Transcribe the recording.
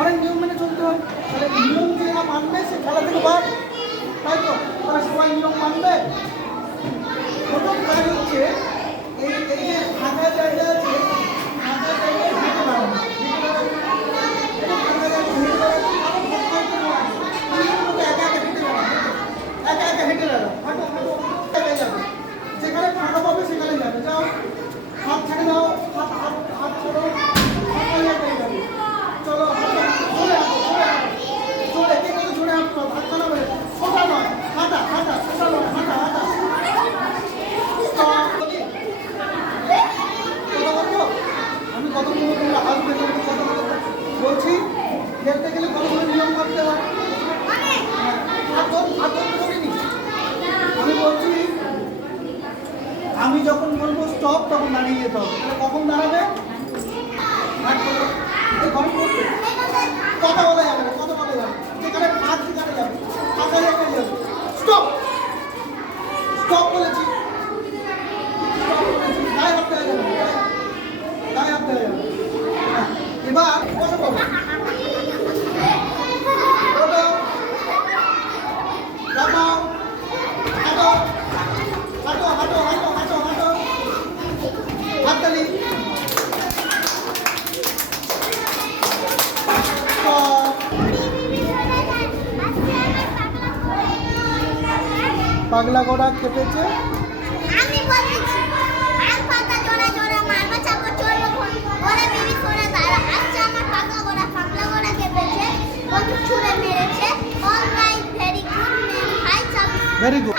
অনেক নিয়ম মেনে চলতে হয়। তাহলে নিয়ম যে না মানবে সে খেলা থেকে বাদ, তাই তো? তারা সবাই নিয়ম মানবে। প্রথম কাজ হচ্ছে এই এই যে ফাঁকা জায়গা আছে, ফাঁকা জায়গায় হেঁটে বেড়ানো। এটা ফাঁকা জায়গায় হেঁটে বেড়ানো, কারো ভোগ করতে নয়। নিজের মতো একা একা হেঁটে বেড়ানো, একা একা হেঁটে বেড়ানো, হাঁটো হাঁটো জায়গায় যাবে, যেখানে ফাঁকা পাবে সেখানে যাবে। যাও, হাত ছেড়ে দাও, হাত হাত হাত ছোড়ো, ফাঁকা জায়গায় যাবে। চলো হাঁটো, জোরে হাঁটো, জোরে হাঁটো, জোরে, কে বলে জোরে হাঁটতে হবে? হাত বানাবে, সোজা নয়, হাঁটা হাঁটা, সোজা নয়, হাঁটা হাঁটা। আমি কতগুলো তোমরা আসবে, কথা বলছি। খেলতে গেলে কতগুলো নিয়ম করতে হয়। আমি বলছি, আমি যখন বলবো স্টপ তখন দাঁড়িয়ে যেতে হবে। তাহলে কখন দাঁড়াবে? কথা বলা যাবে না, কথা বলা যাবে, যেখানে ফাঁক সেখানে যাবে, ফাঁকা জায়গায় যাবে। স্টপ, স্টপ বলেছি, গায়ে হাত দেওয়া যাবে, গায়ে হাত দেওয়া যাবে। এবার বসে পড়ো, লাফাও, হাঁটো হাঁটো হাঁটো হাঁটো হাঁটো হাঁটো, হাততালি। পাগলা ঘোড়া খেপেছে, আমি বলেছি আর পাতা জোড়া জোড়া মারবা চাপা চলবো ওরে বিবি করে দাঁড়া। আচ্ছা আমার পাগলা ঘোড়া কেঁপেছে, বন্দুক ছুঁড়ে মেরেছে। All right, very good name, হাই চাপ, ভেরি গুড।